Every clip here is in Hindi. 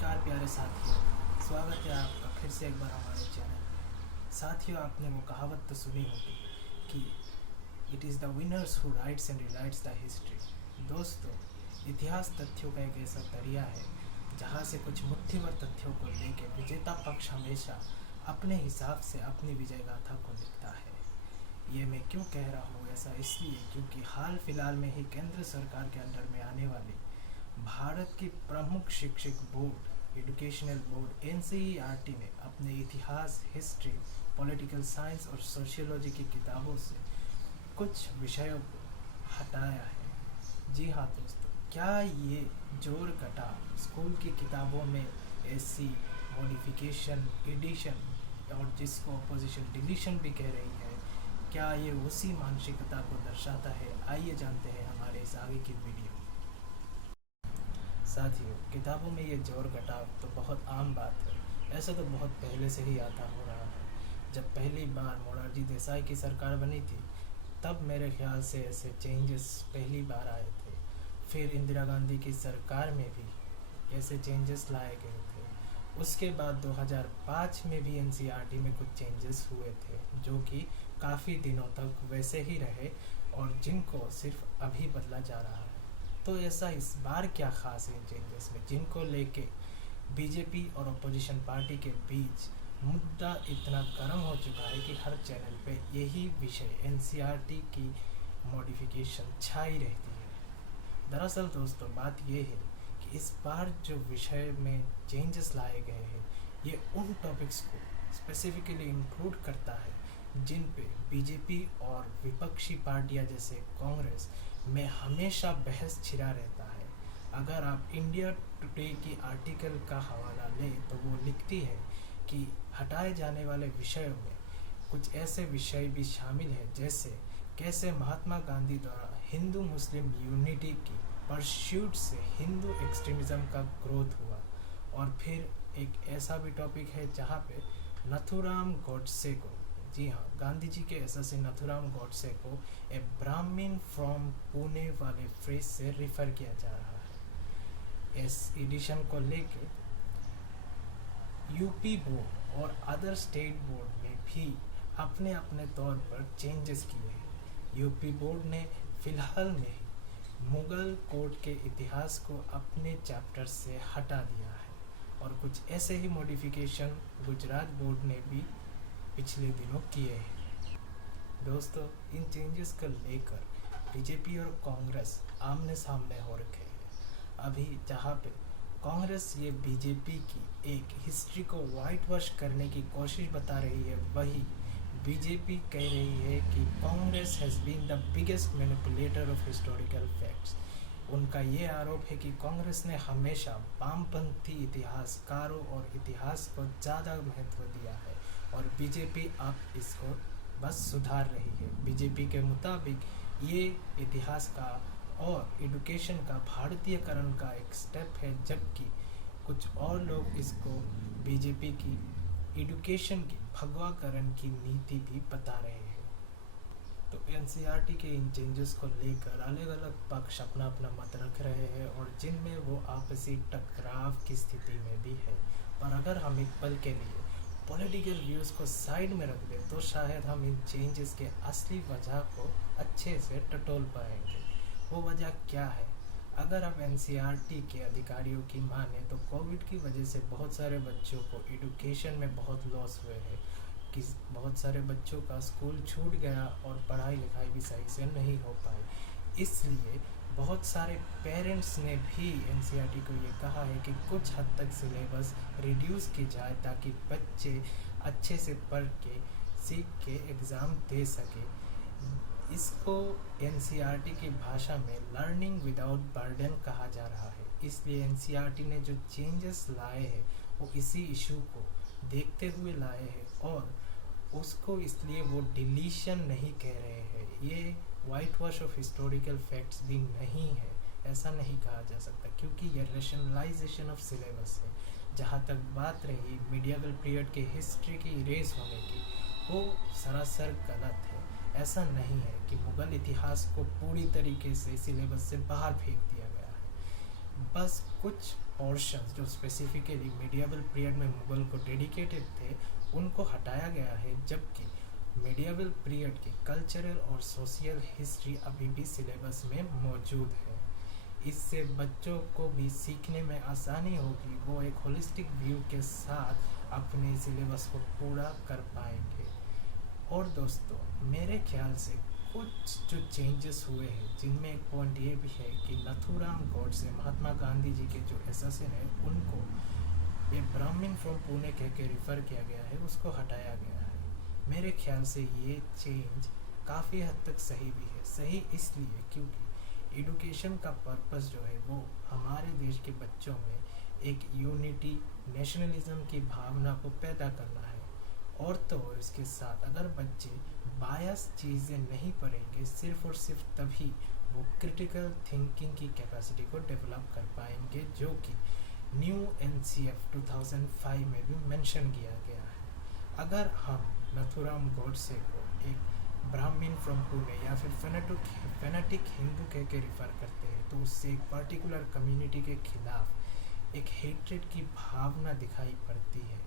नमस्कार प्यारे साथियों, स्वागत है आपका फिर से एक बार हमारे चैनल। साथियों, आपने वो कहावत तो सुनी होगी कि it is the winners who writes and rewrites the history. दोस्तों, इतिहास तथ्यों का एक ऐसा दरिया है जहाँ से कुछ मुट्ठीभर तथ्यों को लेकर विजेता पक्ष हमेशा अपने हिसाब से अपनी विजय गाथा को लिखता है। ये मैं क्यों कह रहा हूँ ऐसा, इसलिए क्योंकि हाल फिलहाल में ही केंद्र सरकार के अंडर में आने वाली भारत की प्रमुख शिक्षक बोर्ड एजुकेशनल बोर्ड एनसीईआरटी ने अपने इतिहास, हिस्ट्री, पॉलिटिकल साइंस और सोशियोलॉजी की किताबों से कुछ विषयों को हटाया है। जी हाँ दोस्तों, क्या ये जोर घटा स्कूल की किताबों में ऐसी मॉडिफिकेशन, एडिशन और जिसको अपोजिशन डिलीशन भी कह रही है, क्या ये उसी मानसिकता को दर्शाता है? आइए जानते हैं हमारे इस आगे की वीडियो। साथियों, किताबों में ये जोर घटाव तो बहुत आम बात है। ऐसा तो बहुत पहले से ही आता हो रहा है। जब पहली बार मोरारजी देसाई की सरकार बनी थी, तब मेरे ख्याल से ऐसे चेंजेस पहली बार आए थे। फिर इंदिरा गांधी की सरकार में भी ऐसे चेंजेस लाए गए थे। उसके बाद 2005 में भी एनसीईआरटी में कुछ चेंजेस हुए थे, जो कि काफ़ी दिनों तक वैसे ही रहे और जिनको सिर्फ अभी बदला जा रहा है। तो ऐसा इस बार क्या खास है इन चेंजेस में, जिनको लेके बीजेपी और अपोजिशन पार्टी के बीच मुद्दा इतना गर्म हो चुका है कि हर चैनल पे यही विषय एनसीईआरटी की मॉडिफिकेशन छाई रहती है। दरअसल दोस्तों, बात ये है कि इस बार जो विषय में चेंजेस लाए गए हैं, ये उन टॉपिक्स को स्पेसिफिकली इंक्लूड करता है जिन पे बीजेपी और विपक्षी पार्टियां जैसे कांग्रेस में हमेशा बहस छिड़ा रहता है। अगर आप इंडिया टुडे की आर्टिकल का हवाला लें तो वो लिखती है कि हटाए जाने वाले विषयों में कुछ ऐसे विषय भी शामिल हैं, जैसे कैसे महात्मा गांधी द्वारा हिंदू मुस्लिम यूनिटी की परस्यूट से हिंदू एक्सट्रीमिज्म का ग्रोथ हुआ। और फिर एक ऐसा भी टॉपिक है जहाँ पे नथुराम गोडसे को, जी हाँ, गांधी जी के असैसिन नथुराम गोडसे को ए ब्राह्मण फ्रॉम पुणे वाले फ्रेज से रिफर किया जा रहा है। इस एडिशन को लेके यूपी बोर्ड और अदर स्टेट बोर्ड ने भी अपने अपने तौर पर चेंजेस किए हैं। यूपी बोर्ड ने फिलहाल में ही मुगल कोर्ट के इतिहास को अपने चैप्टर से हटा दिया है और कुछ ऐसे ही मॉडिफिकेशन गुजरात बोर्ड ने भी पिछले दिनों किए हैं। दोस्तों, इन चेंजेस को लेकर बीजेपी और कांग्रेस आमने सामने हो रखे हैं। अभी जहाँ पे कांग्रेस ये बीजेपी की एक हिस्ट्री को वाइट वॉश करने की कोशिश बता रही है, वही बीजेपी कह रही है कि Congress has been the biggest manipulator of historical facts. उनका ये आरोप है कि कांग्रेस ने हमेशा वामपंथी इतिहासकारों और इतिहास को ज़्यादा महत्व दिया है और बीजेपी अब इसको बस सुधार रही है। बीजेपी के मुताबिक ये इतिहास का और एजुकेशन का भारतीयकरण का एक स्टेप है, जबकि कुछ और लोग इसको बीजेपी की एजुकेशन की भगवाकरण की नीति भी बता रहे हैं। तो एनसीईआरटी के इन चेंजेस को लेकर अलग अलग पक्ष अपना अपना मत रख रहे हैं और जिनमें वो आपसी टकराव की स्थिति में भी है। पर अगर हम एक पल के लिए पॉलिटिकल व्यूज़ को साइड में रख दें तो शायद हम इन चेंजेस के असली वजह को अच्छे से टटोल पाएंगे। वो वजह क्या है? अगर आप एनसीईआरटी के अधिकारियों की माने तो कोविड की वजह से बहुत सारे बच्चों को एजुकेशन में बहुत लॉस हुए हैं कि बहुत सारे बच्चों का स्कूल छूट गया और पढ़ाई लिखाई भी सही से नहीं हो पाई। इसलिए बहुत सारे पेरेंट्स ने भी एनसीईआरटी को ये कहा है कि कुछ हद तक सिलेबस रिड्यूस की जाए ताकि बच्चे अच्छे से पढ़ के सीख के एग्ज़ाम दे सके। इसको एनसीईआरटी की भाषा में लर्निंग विदाउट बर्डन कहा जा रहा है। इसलिए एनसीईआरटी ने जो चेंजेस लाए हैं वो इसी इशू को देखते हुए लाए हैं और उसको इसलिए वो डिलीशन नहीं कह रहे हैं। ये white wash off historical facts भी नहीं है, ऐसा नहीं कहा जा सकता, क्योंकि ये रैशनलाइजेशन ऑफ सिलेबस है। जहाँ तक बात रही मीडिएवल पीरियड के हिस्ट्री की इरेज होने की, वो सरासर गलत है। ऐसा नहीं है कि मुगल इतिहास को पूरी तरीके से सिलेबस से बाहर फेंक दिया गया है। बस कुछ पोर्शंस जो स्पेसिफिकली मिडिएवल पीरियड में मुगल को डेडिकेटेड थे उनको हटाया गया है, जबकि मिडिएवल पीरियड की कल्चरल और सोशल हिस्ट्री अभी भी सिलेबस में मौजूद है। इससे बच्चों को भी सीखने में आसानी होगी, वो एक होलिस्टिक व्यू के साथ अपने सिलेबस को पूरा कर पाएंगे। और दोस्तों, मेरे ख्याल से कुछ जो चेंजेस हुए हैं, जिनमें एक पॉइंट ये भी है कि नथुराम गोडसे, महात्मा गांधी जी के जो एसेसिन है, उनको ये ब्राह्मण फ्रॉम पुणे कह के रिफ़र किया गया है, उसको हटाया गया है। मेरे ख्याल से ये चेंज काफ़ी हद तक सही भी है। सही इसलिए क्योंकि एडुकेशन का पर्पस जो है वो हमारे देश के बच्चों में एक यूनिटी, नेशनलिज्म की भावना को पैदा करना है। और तो और इसके साथ अगर बच्चे बायस चीज़ें नहीं पढ़ेंगे, सिर्फ और सिर्फ तभी वो क्रिटिकल थिंकिंग की कैपेसिटी को डेवलप कर पाएंगे, जो कि न्यू NCF 2005 में भी मेंशन किया गया है। अगर हम नथुराम गोडसे को एक ब्राह्मण फ्रॉम पुणे या फिर फेनेटिक हिंदू कह के रिफ़र करते हैं, तो उससे एक पर्टिकुलर कम्युनिटी के खिलाफ एक हेट्रेड की भावना दिखाई पड़ती है,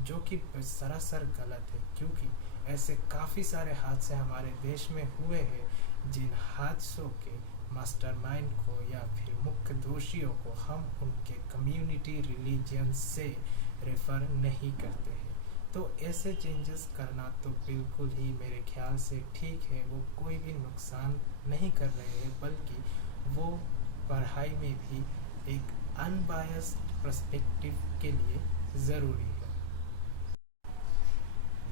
जो कि सरासर गलत है। क्योंकि ऐसे काफ़ी सारे हादसे हमारे देश में हुए हैं, जिन हादसों के मास्टरमाइंड को या फिर मुख्य दोषियों को हम उनके कम्युनिटी, रिलीजन से रेफ़र नहीं करते हैं। तो ऐसे चेंजेस करना तो बिल्कुल ही मेरे ख्याल से ठीक है। वो कोई भी नुकसान नहीं कर रहे हैं, बल्कि वो पढ़ाई में भी एक अनबायस्ड पर्सपेक्टिव के लिए ज़रूरी है।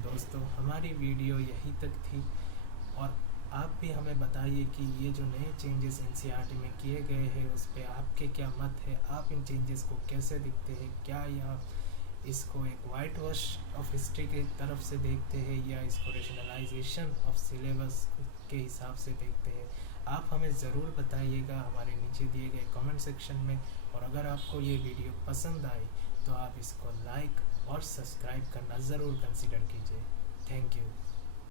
दोस्तों, हमारी वीडियो यहीं तक थी, और आप भी हमें बताइए कि ये जो नए चेंजेस NCERT में किए गए हैं उस पर आपके क्या मत है। आप इन चेंजेस को कैसे देखते हैं? क्या या इसको एक वाइट वॉश ऑफ हिस्ट्री की तरफ से देखते हैं, या इसको रेशनलाइजेशन ऑफ सिलेबस के हिसाब से देखते हैं? आप हमें ज़रूर बताइएगा हमारे नीचे दिए गए कमेंट सेक्शन में। और अगर आपको ये वीडियो पसंद आई तो आप इसको लाइक और सब्सक्राइब करना ज़रूर कंसीडर कीजिए। Thank you.